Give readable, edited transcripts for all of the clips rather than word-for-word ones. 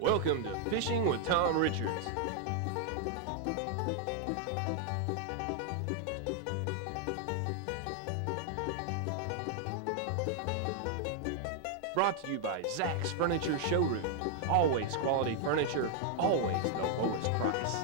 Welcome to Fishing with Tom Richards. Brought to you by Zach's Furniture Showroom. Always quality furniture, always the lowest price.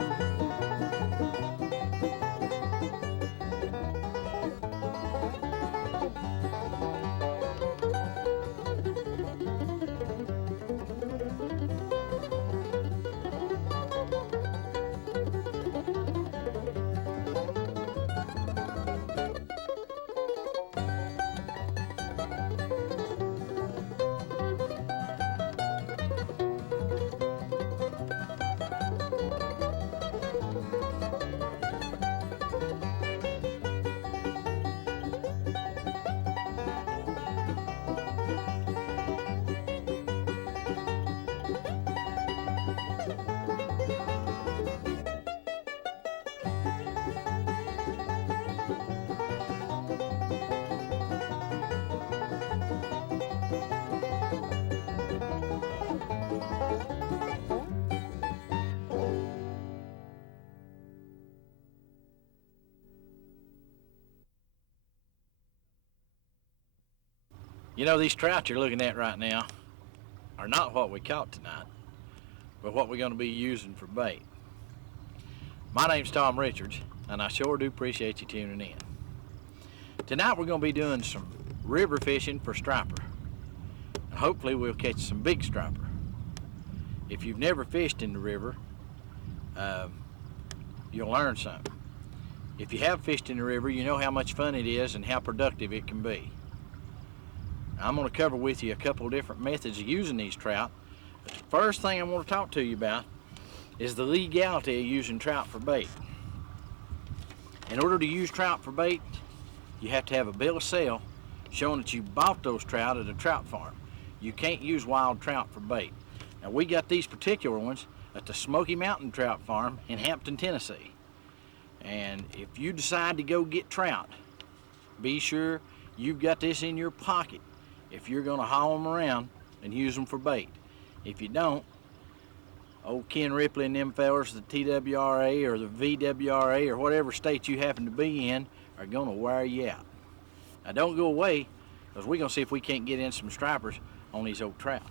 You know, these trout you're looking at right now are not what we caught tonight, but what we're going to be using for bait. My name's Tom Richards, and I sure do appreciate you tuning in. Tonight we're going to be doing some river fishing for striper. And hopefully we'll catch some big striper. If you've never fished in the river, you'll learn something. If you have fished in the river, you know how much fun it is and how productive it can be. I'm going to cover with you a couple of different methods of using these trout. But the first thing I want to talk to you about is the legality of using trout for bait. In order to use trout for bait, you have to have a bill of sale showing that you bought those trout at a trout farm. You can't use wild trout for bait. Now, we got these particular ones at the Smoky Mountain Trout Farm in Hampton, Tennessee. And if you decide to go get trout, be sure you've got this in your pocket if you're going to haul them around and use them for bait. If you don't, old Ken Ripley and them fellers, the TWRA or the VWRA or whatever state you happen to be in, are going to wear you out. Now, don't go away, because we're going to see if we can't get in some stripers on these old trout.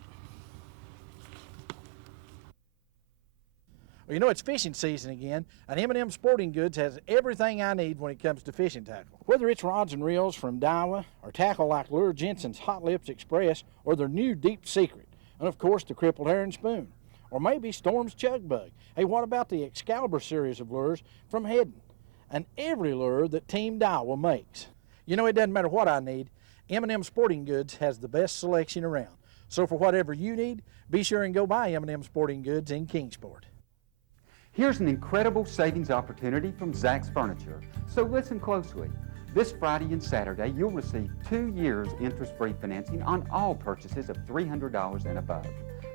Well, you know, it's fishing season again, and M&M Sporting Goods has everything I need when it comes to fishing tackle. Whether it's rods and reels from Daiwa, or tackle like Lure Jensen's Hot Lips Express, or their new Deep Secret, and of course the Crippled Herring Spoon, or maybe Storm's Chug Bug. Hey, what about the Excalibur series of lures from Hedden, and every lure that Team Daiwa makes? You know, it doesn't matter what I need, M&M Sporting Goods has the best selection around. So for whatever you need, be sure and go by M&M Sporting Goods in Kingsport. Here's an incredible savings opportunity from Zach's Furniture, so listen closely. This Friday and Saturday, you'll receive 2 years interest-free financing on all purchases of $300 and above.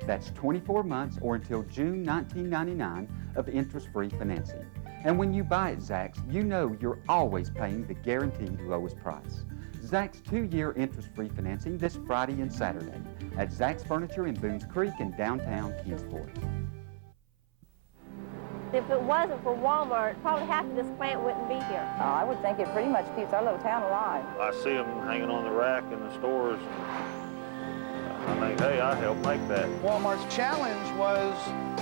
That's 24 months or until June 1999 of interest-free financing. And when you buy at Zach's, you know you're always paying the guaranteed lowest price. Zach's 2-year interest-free financing this Friday and Saturday at Zach's Furniture in Boones Creek in downtown Kingsport. If it wasn't for Walmart, probably half of this plant wouldn't be here. I would think it pretty much keeps our little town alive. I see them hanging on the rack in the stores. I think, hey, I helped make that. Walmart's challenge was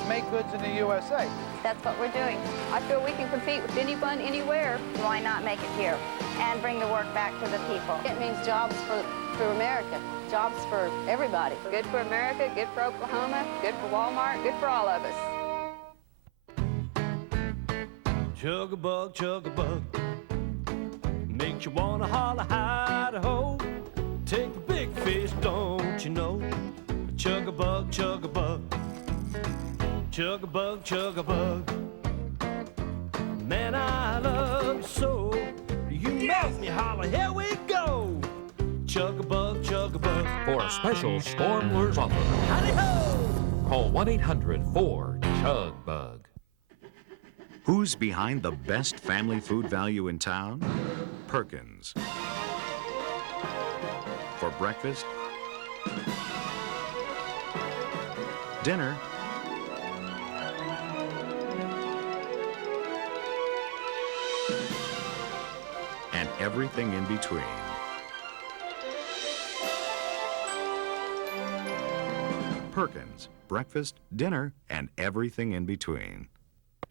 make goods in the USA. That's what we're doing. I feel we can compete with anyone, anywhere. Why not make it here and bring the work back to the people? It means jobs for America, jobs for everybody. Good for America, good for Oklahoma, good for Walmart, good for all of us. Chug-a-bug, chug-a-bug, makes you wanna holler hi-de-ho. Take the big fish, don't you know? Chug-a-bug, chug-a-bug, chug-a-bug, chug-a-bug. Man, I love you so, you make me holler, here we go. Chug-a-bug, chug-a-bug. For a special Storm Lures offer, Howdy-ho! call 1-800-4-CHUG-BUG. Who's behind the best family food value in town? Perkins. For breakfast, dinner, everything in between. Perkins, breakfast, dinner, and everything in between.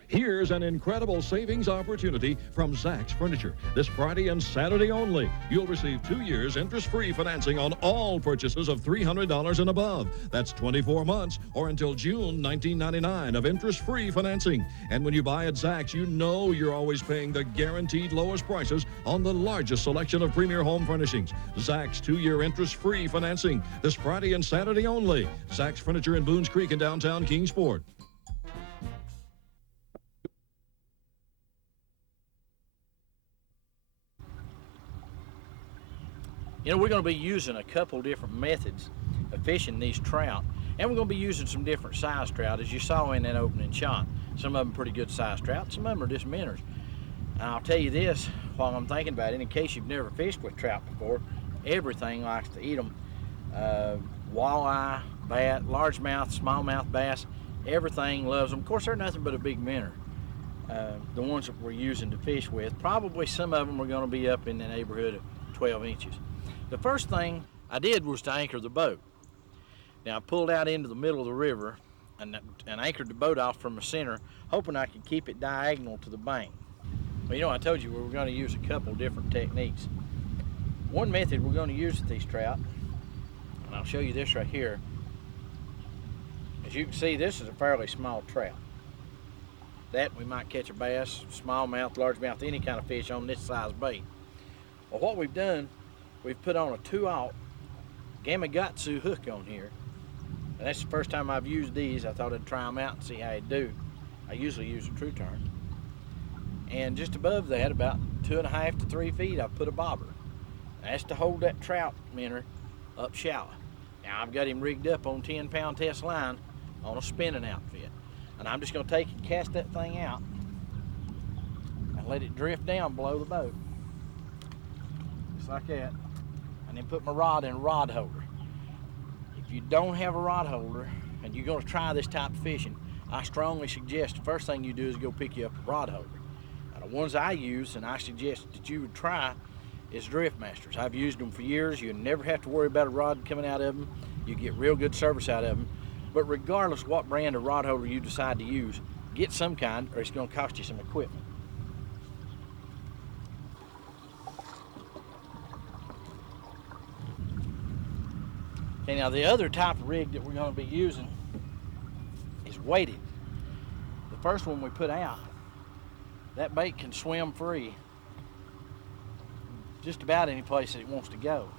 Here's an incredible savings opportunity from Zach's Furniture. This Friday and Saturday only, you'll receive 2 years interest-free financing on all purchases of $300 and above. That's 24 months or until June 1999 of interest-free financing. And when you buy at Zach's, you know you're always paying the guaranteed lowest prices on the largest selection of premier home furnishings. Zach's 2-year interest-free financing this Friday and Saturday only. Zach's Furniture in Boones Creek in downtown Kingsport. You know, we're going to be using a couple different methods of fishing these trout, and we're going to be using some different size trout, as you saw in that opening shot. Some of them pretty good size trout, some of them are just minnows. And I'll tell you this, while I'm thinking about it, in case you've never fished with trout before, everything likes to eat them. Walleye, bat, largemouth, smallmouth bass, everything loves them. Of course, they're nothing but a big minnow. The ones that we're using to fish with, probably some of them are going to be up in the neighborhood of 12 inches. The first thing I did was to anchor the boat. Now I pulled out into the middle of the river and anchored the boat off from the center, hoping I could keep it diagonal to the bank. Well, you know, I told you we were going to use a couple different techniques. One method we're going to use with these trout, and I'll show you this right here. As you can see, this is a fairly small trout. That we might catch a bass, smallmouth, largemouth, any kind of fish on this size bait. Well, what we've done, we've put on a 2/0 Gamakatsu hook on here. And that's the first time I've used these. I thought I'd try them out and see how it do. I usually use a true turn. And just above that, about 2.5 to 3 feet, I've put a bobber. And that's to hold that trout minnow up shallow. Now I've got him rigged up on 10-pound test line on a spinning outfit. And I'm just gonna take and cast that thing out and let it drift down below the boat. Just like that. And then put my rod in a rod holder. If you don't have a rod holder and you're going to try this type of fishing, I strongly suggest the first thing you do is go pick you up a rod holder. Now, the ones I use and I suggest that you would try is Drift Masters. I've used them for years. You never have to worry about a rod coming out of them. You get real good service out of them. But regardless of what brand of rod holder you decide to use, get some kind or it's going to cost you some equipment. Okay, now the other type of rig that we're going to be using is weighted. The first one we put out, that bait can swim free just about any place that it wants to go.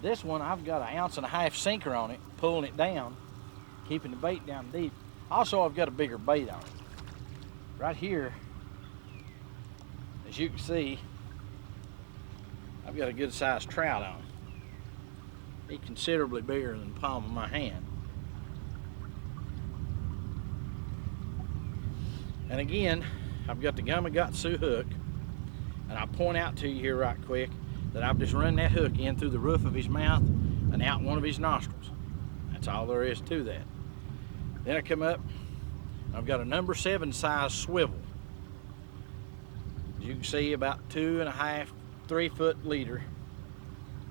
This one, I've got 1.5 ounce sinker on it, pulling it down, keeping the bait down deep. Also, I've got a bigger bait on it. Right here, as you can see, I've got a good sized trout on it. Be considerably bigger than the palm of my hand. And again, I've got the Gamakatsu hook, and I'll point out to you here right quick that I've just run that hook in through the roof of his mouth and out one of his nostrils. That's all there is to that. Then I come up, I've got a number 7 size swivel. As you can see, about 2.5, 3 foot leader.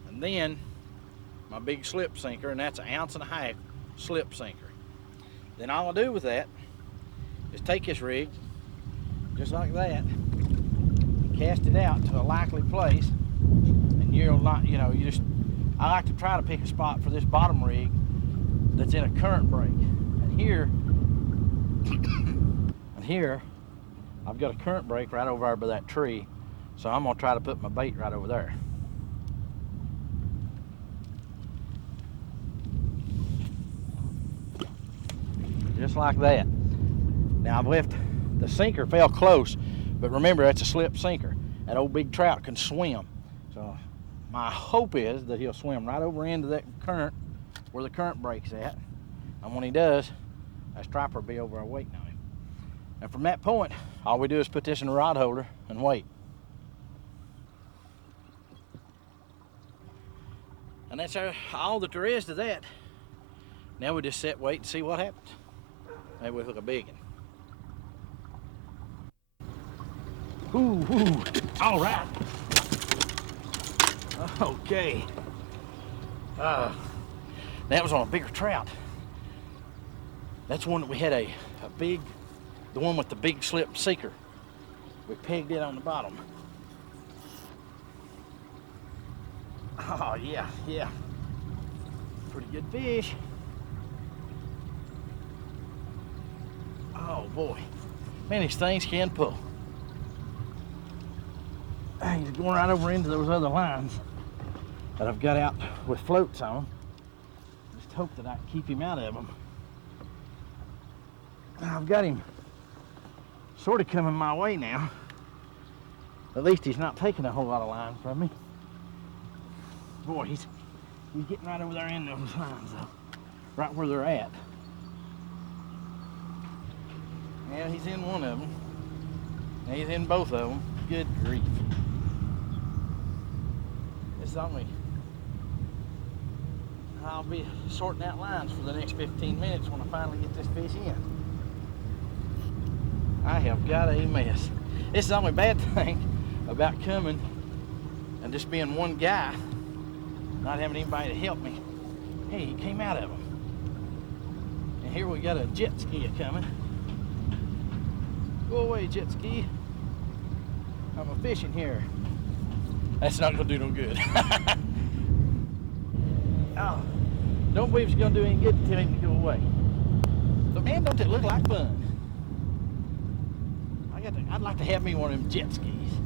And then my big slip sinker, and that's 1.5 ounce slip sinker. Then all I do with that is take this rig, just like that, cast it out to a likely place, and you'll not, you know, I like to try to pick a spot for this bottom rig that's in a current break. And here, I've got a current break right over there by that tree, so I'm gonna try to put my bait right over there. Just like that. Now I've left, the sinker fell close, but remember that's a slip sinker. That old big trout can swim. So my hope is that he'll swim right over into that current where the current breaks at. And when he does, that striper will be over there waiting on him. And from that point, all we do is put this in the rod holder and wait. And that's all that there is to that. Now we just sit, wait, and see what happens. Maybe we'll hook a big one. Ooh, all right. Okay. That was on a bigger trout. That's one that we had the one with the big slip seeker. We pegged it on the bottom. Oh, yeah. Pretty good fish. Oh, boy. Man, these things can pull. He's going right over into those other lines that I've got out with floats on. Just hope that I can keep him out of them. I've got him sort of coming my way now. At least he's not taking a whole lot of line from me. Boy, he's getting right over there in those lines, though. Right where they're at. Yeah, he's in one of them. He's in both of them. Good grief. It's on me. I'll be sorting out lines for the next 15 minutes when I finally get this fish in. I have got a mess. This is the only bad thing about coming and just being one guy, not having anybody to help me. Hey, he came out of them. And here we got a jet ski coming. Go away, jet ski. I'm a fishing here. That's not gonna do no good. Oh, don't believe it's gonna do any good to tell him to go away. But man, don't it look like fun? I'd like to have me one of them jet skis.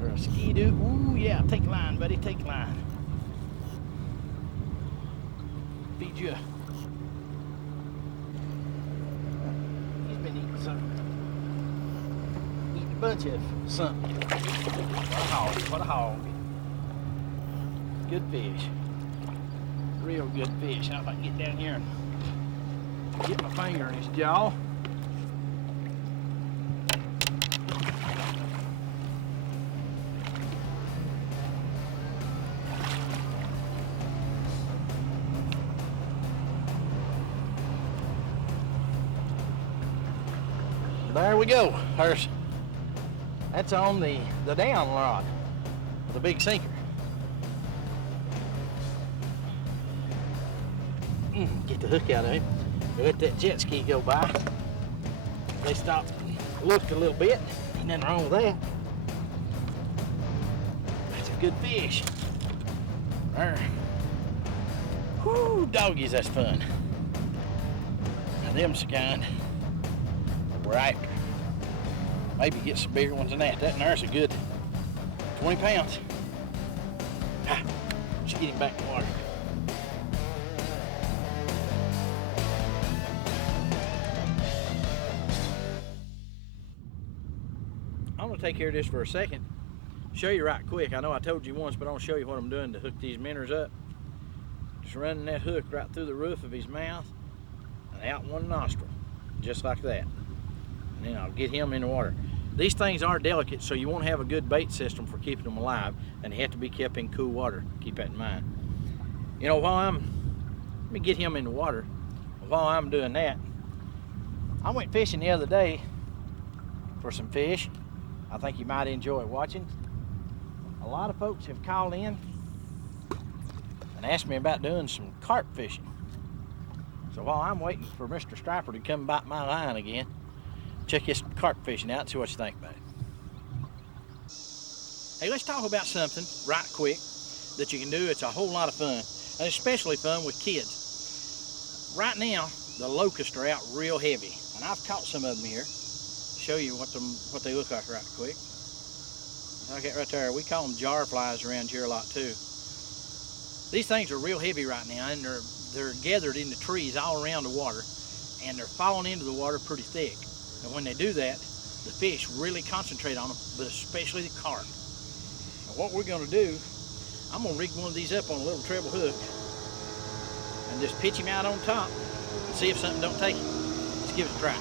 Or a ski-doo. Ooh, yeah, take line, buddy, take line. Feed you He's been eating something. Eating a bunch of something. What a hog. Good fish. Real good fish. Now if I can get down here and get my finger in his jaw. There we go. That's on the down rod with a big sinker. Get the hook out of him. Let that jet ski go by. They stopped and looked a little bit. Ain't nothing wrong with that. That's a good fish. There. Whoo, doggies, that's fun. Now them's the kind we're after. Maybe get some bigger ones than that. That there's a good 20 pounds. Let's get him back in the water. I'm gonna take care of this for a second. Show you right quick. I know I told you once, but I'll show you what I'm doing to hook these minnows up. Just running that hook right through the roof of his mouth and out one nostril, just like that. And then I'll get him in the water. These things are delicate, so you won't have a good bait system for keeping them alive, and they have to be kept in cool water. Keep that in mind. You know, let me get him in the water. While I'm doing that, I went fishing the other day for some fish. I think you might enjoy watching. A lot of folks have called in and asked me about doing some carp fishing. So while I'm waiting for Mr. Striper to come bite my line again, check this carp fishing out and see what you think about it. Hey, let's talk about something right quick that you can do. It's a whole lot of fun, and especially fun with kids. Right now, the locusts are out real heavy, and I've caught some of them here. Show you what they look like right quick. Okay, right there. We call them jar flies around here a lot too. These things are real heavy right now, and they're gathered in the trees all around the water, and they're falling into the water pretty thick. And when they do that, the fish really concentrate on them, but especially the carp. And what we're gonna do, I'm gonna rig one of these up on a little treble hook and just pitch him out on top and see if something don't take him. Let's give it a try.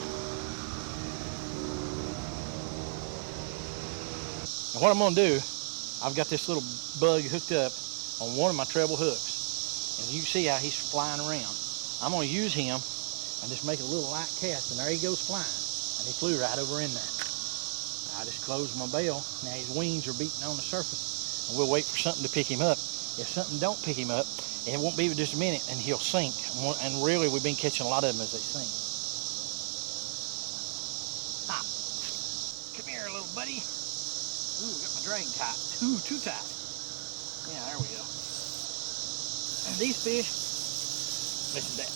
And what I'm gonna do, I've got this little bug hooked up on one of my treble hooks. And you can see how he's flying around. I'm gonna use him and just make a little light cast, and there he goes flying. And he flew right over in there. I just closed my bail. Now his wings are beating on the surface and we'll wait for something to pick him up. If something don't pick him up, it won't be just a minute and he'll sink. And really, we've been catching a lot of them as they sink. Ah. Come here, little buddy. Ooh, got my drag tight. Too tight. Yeah, there we go. And these fish, listen to that.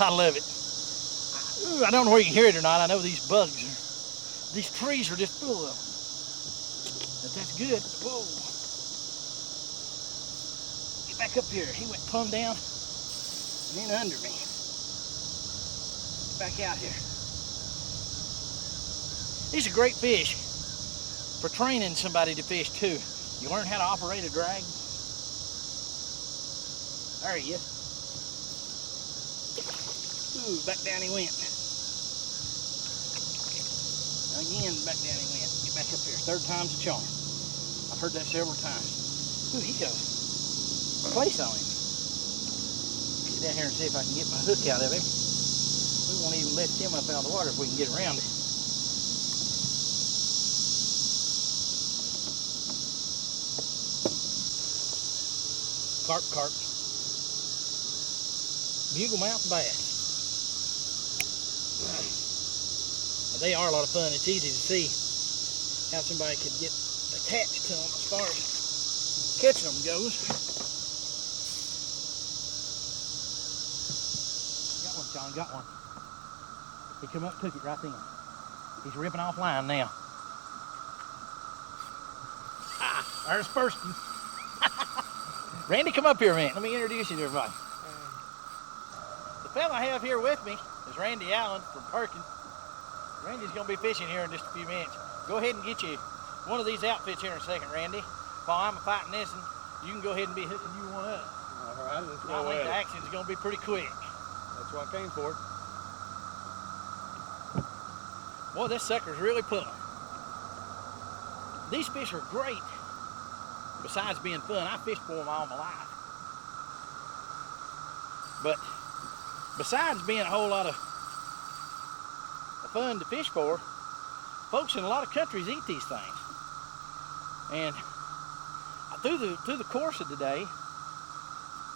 I love it. Ooh, I don't know where you can hear it or not. I know these these trees are just full of them. But that's good. Whoa. Get back up here. He went plumb down and then under me. Get back out here. These are great fish for training somebody to fish too. You learn how to operate a drag. There he is. Ooh, back down he went. Again, back down he went. Get back up here. Third time's a charm. I've heard that several times. Ooh, he got a place on him. Get down here and see if I can get my hook out of him. We won't even lift him up out of the water if we can get around it. Carp. Bugle mouth bass. They are a lot of fun. It's easy to see how somebody could get attached to them as far as catching them goes. Got one, John, got one. He come up, took it right then. He's ripping off line now. Ah, there's first one. Randy, come up here a minute. Let me introduce you to everybody. The fella I have here with me is Randy Allen from Perkins. Randy's going to be fishing here in just a few minutes. Go ahead and get you one of these outfits here in a second, Randy. While I'm fighting this, and you can go ahead and be hooking you one up. All right, let's go I think ahead. the action's going to be pretty quick. That's what I came for. Boy, this sucker's really pulling. These fish are great. Besides being fun, I fished for them all my life. But besides being a whole lot of fun to fish for, folks in a lot of countries eat these things. And through the course of the day,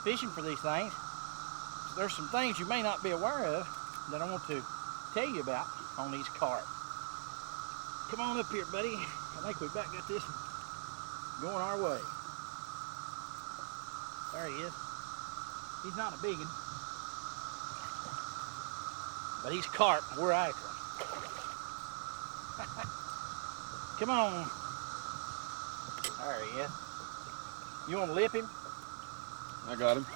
fishing for these things, there's some things you may not be aware of that I want to tell you about on these carp. Come on up here, buddy. I think we about got this going our way. There he is. He's not a big one, but he's carp. We're after him. Come on. There he is. You want to lip him? I got him.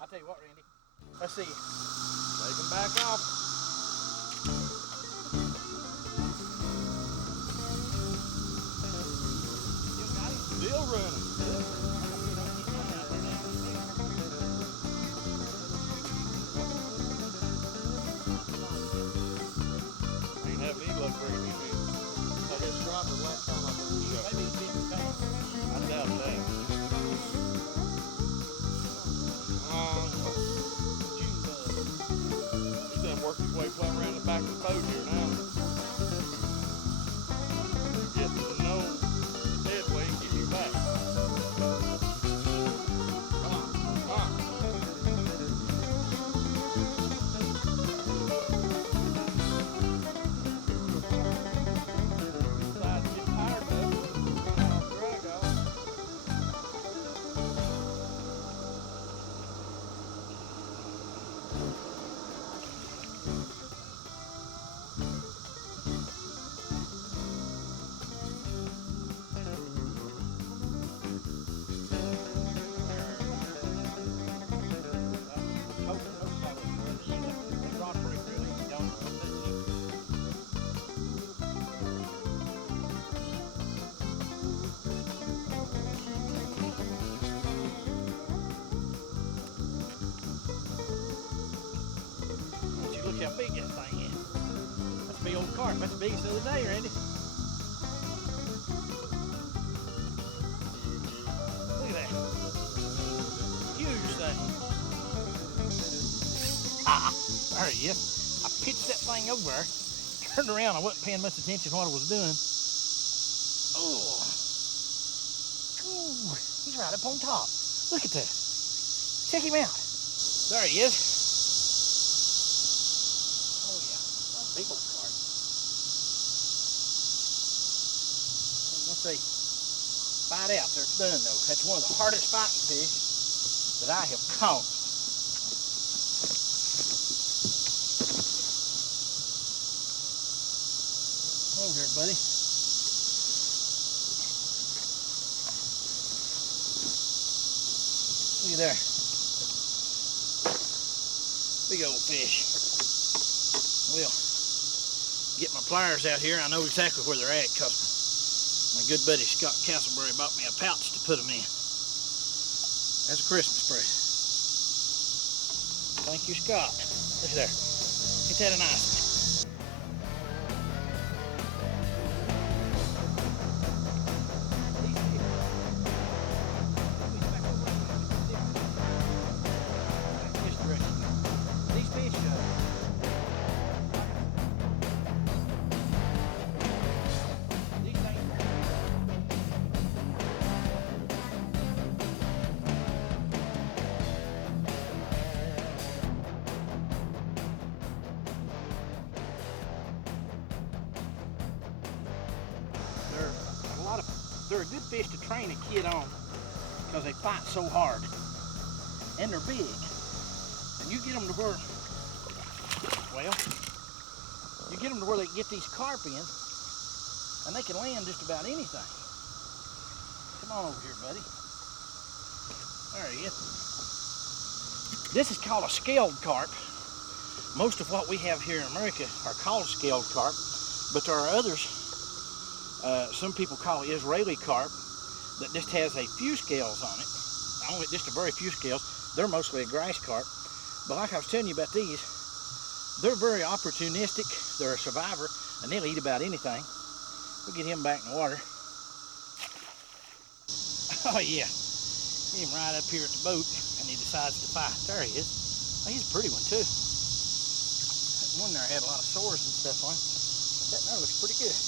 I'll tell you what, Randy. Let's see. Take him back off. Still running. Ain't having any luck bringing me in. I guess dropper last time I heard the show. Maybe it's different time. I doubt that. He's done worked his way plumb around the back of the boat here now. Get to know the headway and get you back. Come on, come on. Side's getting tired of it. Drag off. Look how big that thing is. That's a big old carp. That's the biggest of the day, Randy. Look at that. Huge thing. Ah, there he is. I pitched that thing over there, turned around. I wasn't paying much attention to what I was doing. Oh, right up on top. Look at that. Check him out. There he is. Oh yeah, big old carp. Once they bite out, they're done though. That's one of the hardest fighting fish that I have caught. Over here, buddy. Look at there. Big old fish. Well, get my pliers out here. I know exactly where they're at because my good buddy Scott Castleberry bought me a pouch to put them in. That's a Christmas present. Thank you, Scott. Look there. Ain't that a nice one? They're a good fish to train a kid on because they fight so hard and they're big. And you get them to where, well, you get them to where they can get these carp in and they can land just about anything. Come on over here, buddy. There he is. This is called a scaled carp. Most of what we have here in America are called scaled carp, but there are others. Some people call it Israeli carp that just has a few scales on it. Only just a very few scales. They're mostly a grass carp. But like I was telling you about these, they're very opportunistic. They're a survivor and they'll eat about anything. We'll get him back in the water. Oh yeah, him right up here at the boat and he decides to fight. There he is. Oh, he's a pretty one too. That one there had a lot of sores and stuff on it. That there looks pretty good.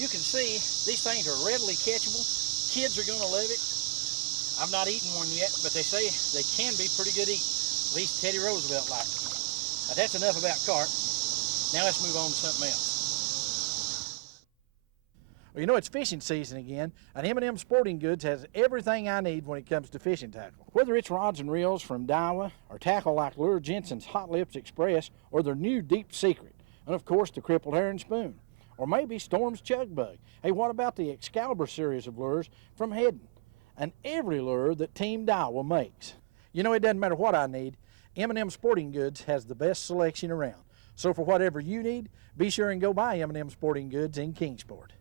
You can see these things are readily catchable. Kids are going to love it. I've not eaten one yet, but they say they can be pretty good eating. At least Teddy Roosevelt liked them. Now, that's enough about carp. Now let's move on to something else. Well, you know it's fishing season again, and M&M Sporting Goods has everything I need when it comes to fishing tackle. Whether it's rods and reels from Daiwa, or tackle like Lure Jensen's Hot Lips Express, or their new Deep Secret, and of course the crippled herring spoon, or maybe Storm's Chug Bug. Hey, what about the Excalibur series of lures from Hedden? And every lure that Team Daiwa makes. You know, it doesn't matter what I need, M&M Sporting Goods has the best selection around. So for whatever you need, be sure and go by M&M Sporting Goods in Kingsport.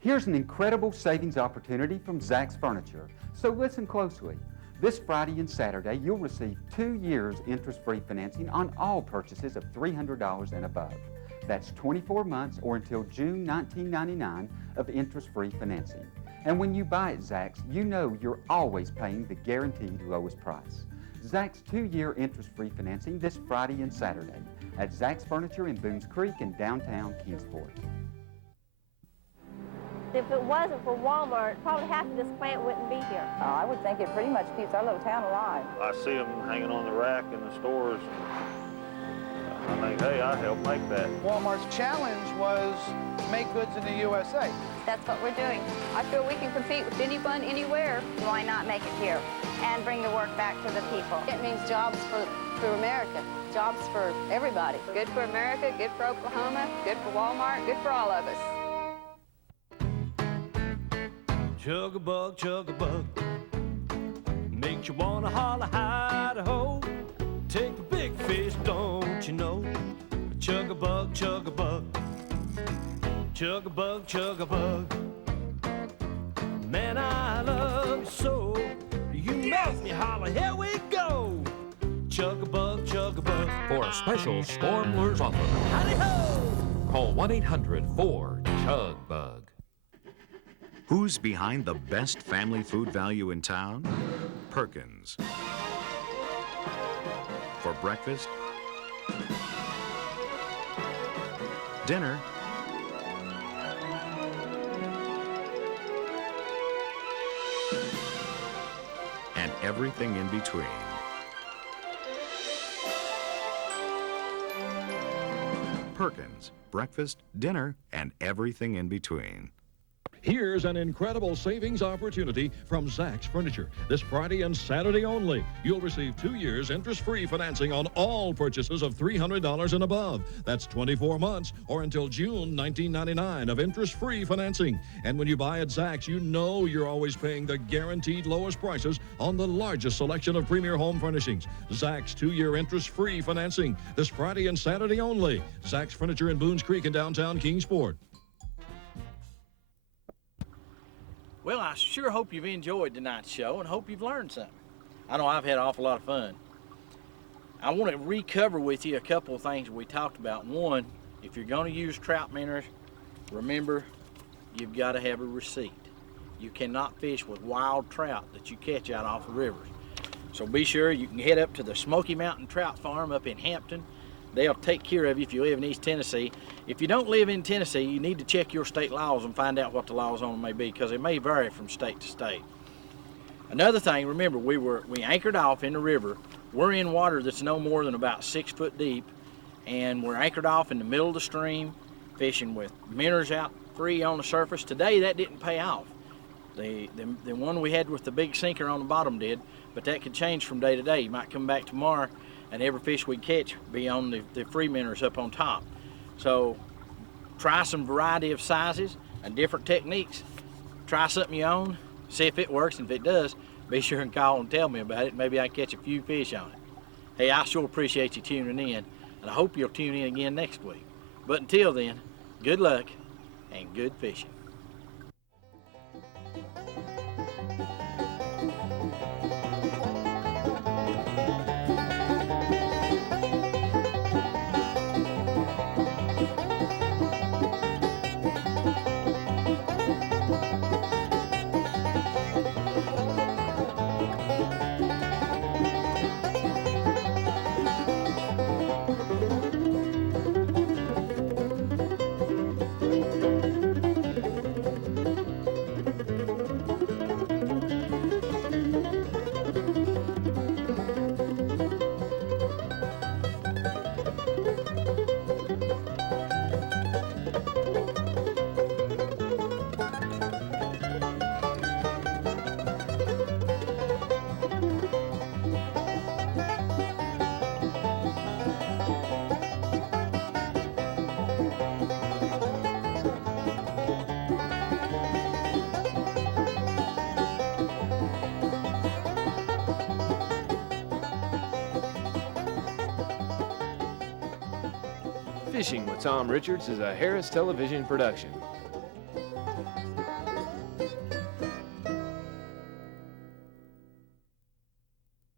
Here's an incredible savings opportunity from Zach's Furniture, so listen closely. This Friday and Saturday, you'll receive 2 years interest-free financing on all purchases of $300 and above. That's 24 months or until June 1999 of interest-free financing. And when you buy at Zach's, you know you're always paying the guaranteed lowest price. Zach's 2-year interest-free financing this Friday and Saturday at Zach's Furniture in Boones Creek in downtown Kingsport. If it wasn't for Walmart, probably half of this plant wouldn't be here. I would think it pretty much keeps our little town alive. I see them hanging on the rack in the stores. And I think, hey, I helped make that. Walmart's challenge was make goods in the USA. That's what we're doing. I feel we can compete with anyone, anywhere. Why not make it here and bring the work back to the people? It means jobs for America, jobs for everybody. Good for America, good for Oklahoma, good for Walmart, good for all of us. Chug-a-bug, makes you wanna holler hi-de-ho. Take the big fish, don't you know? Chug-a-bug, chug-a-bug, chug-a-bug, chug-a-bug. Man, I love you so, you make me holler, here we go. Chug-a-bug, chug-a-bug. For a special Storm Lures offer, Howdy-ho! call 1-800-4-CHUG-BUG. Who's behind the best family food value in town? Perkins. For breakfast, dinner, and everything in between. Perkins, breakfast, dinner, and everything in between. Here's an incredible savings opportunity from Zach's Furniture. This Friday and Saturday only, you'll receive 2 years interest-free financing on all purchases of $300 and above. That's 24 months or until June 1999 of interest-free financing. And when you buy at Zach's, you know you're always paying the guaranteed lowest prices on the largest selection of premier home furnishings. Zach's 2-year interest-free financing this Friday and Saturday only. Zach's Furniture in Boones Creek in downtown Kingsport. Well, I sure hope you've enjoyed tonight's show and hope you've learned something. I know I've had an awful lot of fun. I want to recover with you a couple of things we talked about. One, if you're going to use trout minnows, remember you've got to have a receipt. You cannot fish with wild trout that you catch out off the rivers. So be sure you can head up to the Smoky Mountain Trout Farm up in Hampton. They'll take care of you if you live in East Tennessee. If you don't live in Tennessee, you need to check your state laws and find out what the laws on them may be, because they may vary from state to state. Another thing, remember, we anchored off in the river. We're in water that's no more than about 6 foot deep, and we're anchored off in the middle of the stream, fishing with minnows out free on the surface. Today, that didn't pay off. The one we had with the big sinker on the bottom did, but that could change from day to day. You might come back tomorrow and every fish we catch be on the free minnows up on top. So try some variety of sizes and different techniques. Try something you own, see if it works, and if it does, be sure and call and tell me about it. Maybe I can catch a few fish on it. Hey, I sure appreciate you tuning in, and I hope you'll tune in again next week. But until then, good luck and good fishing. Fishing with Tom Richards is a Harris Television production.